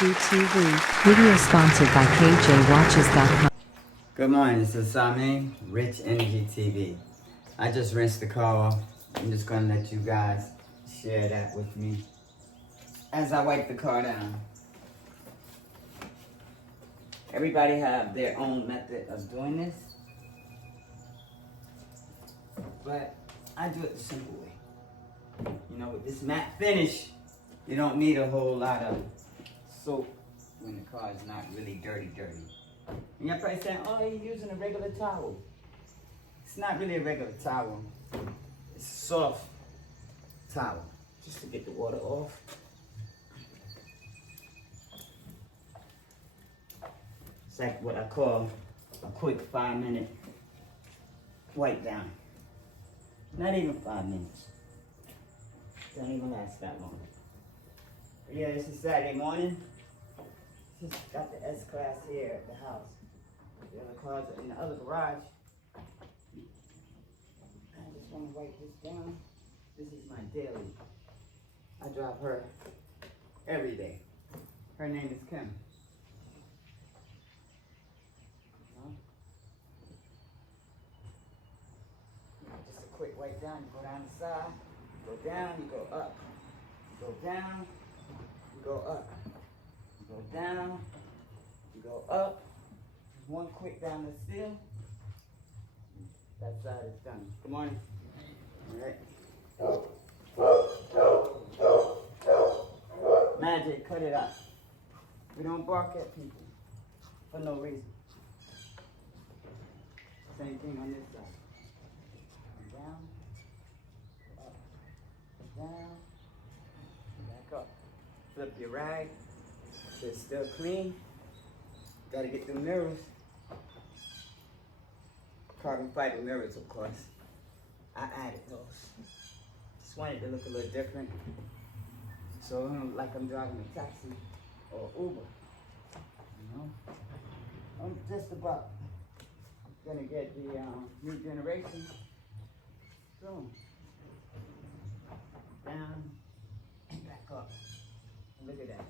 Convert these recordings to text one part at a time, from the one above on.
Energy TV. Video sponsored by KJWatches.com. Good morning, this is Sami, Rich Energy TV. I just rinsed the car off. I'm just gonna let you guys share that with me as I wipe the car down. Everybody have their own method of doing this, but I do it the simple way. You know, with this matte finish, you don't need a whole lot of soap when the car is not really dirty. And you're probably saying, oh, you're using a regular towel. It's not really a regular towel. It's a soft towel, just to get the water off. It's like what I call a quick 5-minute wipe down. Not even 5 minutes. Don't even last that long. But yeah, this is Saturday morning. Just got the S-Class here at the house. The other cars are in the other garage. I just want to wipe this down. This is my daily. I drive her every day. Her name is Kim. Just a quick wipe down. You go down the side, you go down, you go up. You go down, you go up. You go down, you go up. One quick down the steel. That side is done. Good morning. All right. Magic, cut it out. We don't bark at people for no reason. Same thing on this side. Down, up, down, back up. Flip your rag. It's still clean. Gotta get the mirrors. Carbon fiber mirrors, of course. I added those. Just wanted to look a little different. So like I'm driving a taxi or Uber. You know? I'm just about gonna get the new generation. Boom. Down and back up. Look at that.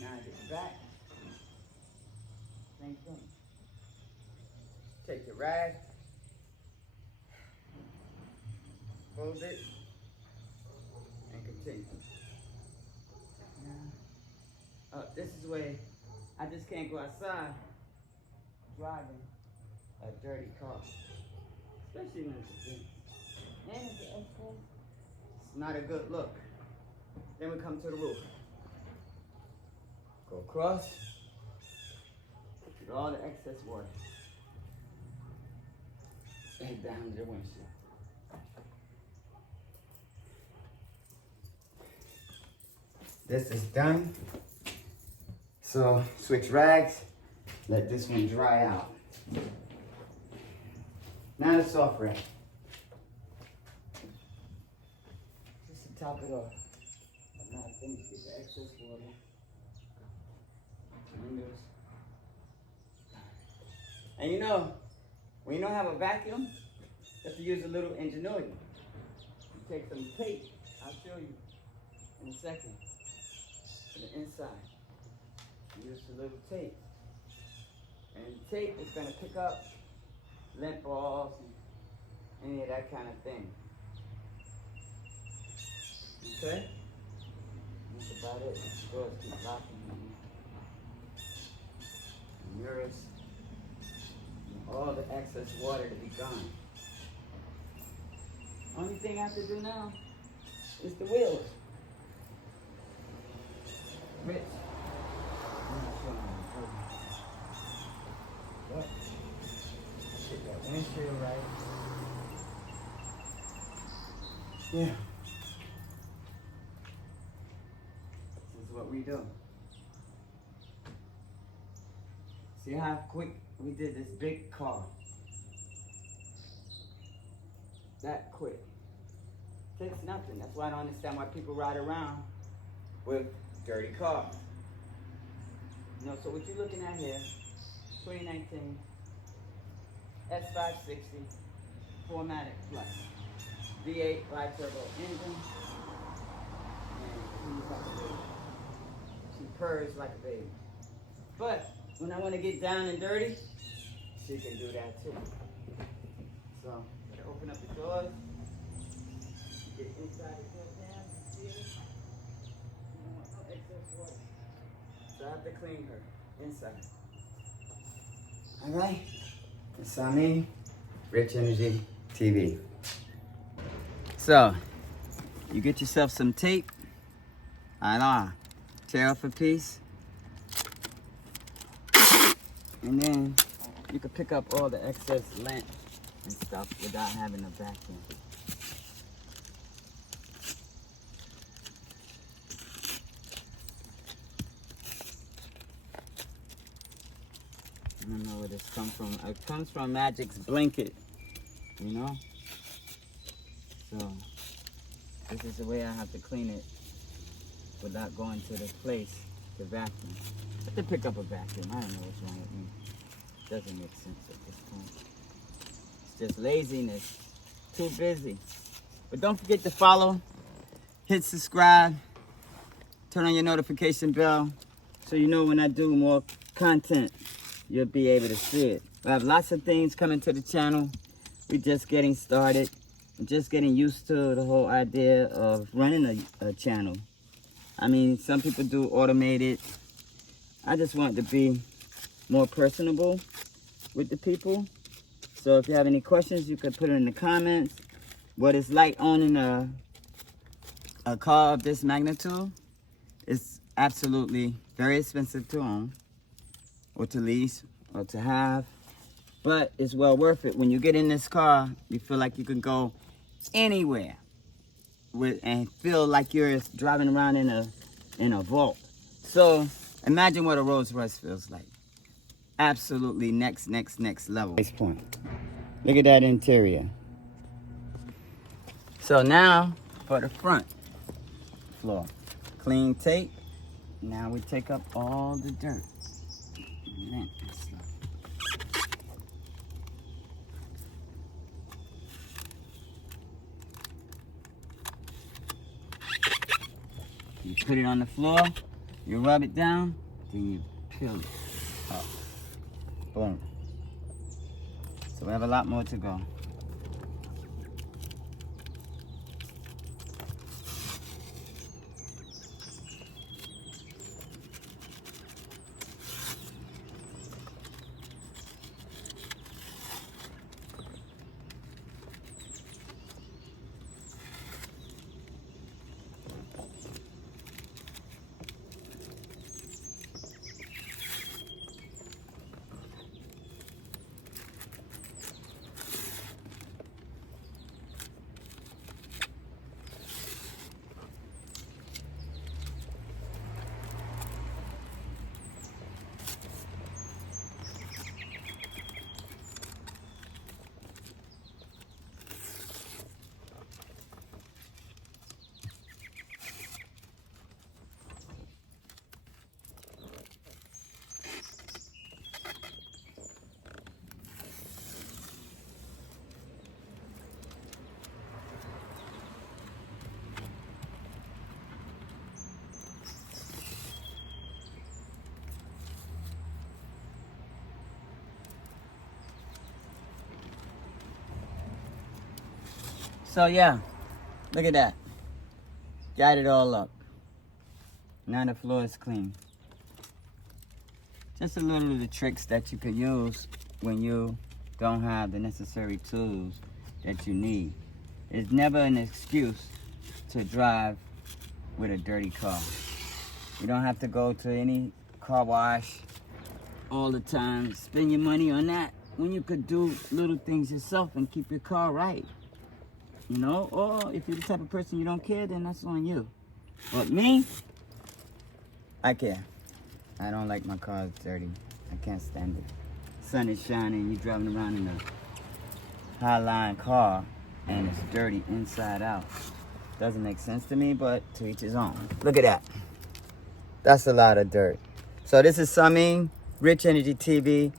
Now I get back. Same thing. Take your rag, fold it, and continue. Now, this is where I just can't go outside driving a dirty car, especially when it's a Benz. And it's an S560. It's not a good look. Then we come to the roof. Go across, get all the excess water. And down to the windshield. This is done. So switch rags, let this one dry out. Now the soft rag. Just to top it off. I'm not finished with the excess water. Windows. And you know, when you don't have a vacuum, you have to use a little ingenuity. You take some tape, I'll show you in a second, to the inside. Use a little tape. And the tape is going to pick up lint balls and any of that kind of thing. Okay? That's about it. The doors keep locking. Mirrors. All the excess water to be gone. Only thing I have to do now is the wheels. Rich. Yep. Get that windshield right. Yeah. This is what we do. See how quick we did this big car. That quick. Takes nothing. That's why I don't understand why people ride around with dirty cars. You know, so what you're looking at here, 2019 S560 4MATIC Plus. V8 5-turbo engine. And She purrs like a baby. But when I want to get down and dirty, she can do that too. So, gotta open up the doors. Get inside the door down. See it? No excess water. So I have to clean her inside. Alright? It's me, Rich Energy TV. So, you get yourself some tape. Tear off a piece. And then you can pick up all the excess lint and stuff without having a vacuum. I don't know where this comes from. It comes from Magic's blanket, you know? So, this is the way I have to clean it without going to the place to vacuum. I have to pick up a vacuum. I don't know what's wrong with me. Doesn't make sense at this point. It's just laziness. Too busy. But don't forget to follow, hit subscribe, turn on your notification bell so you know when I do more content, you'll be able to see it. I have lots of things coming to the channel. We're just getting started. I'm just getting used to the whole idea of running a channel. I mean, some people do automated. I just want to be more personable with the people. So if you have any questions, you could put it in the comments. What it's like owning a car of this magnitude. It's absolutely very expensive to own, or to lease, or to have. But it's well worth it. When you get in this car, you feel like you can go anywhere and feel like you're driving around in a vault. So imagine what a Rolls Royce feels like. Absolutely next level. Nice point. Look at that interior. So now for the front floor. Clean tape. Now we take up all the dirt. Lint and stuff. You put it on the floor, you rub it down, then you peel it up. Boom. So we have a lot more to go. So yeah, look at that. Got it all up. Now the floor is clean. Just a little of the tricks that you could use when you don't have the necessary tools that you need. It's never an excuse to drive with a dirty car. You don't have to go to any car wash all the time. Spend your money on that when you could do little things yourself and keep your car right. You know, or if you're the type of person you don't care, then that's on you. But me, I care. I don't like my cars dirty. I can't stand it. Sun is shining, you're driving around in a high-line car, and it's dirty inside out. Doesn't make sense to me, but to each his own. Look at that. That's a lot of dirt. So this is Rich Energy TV.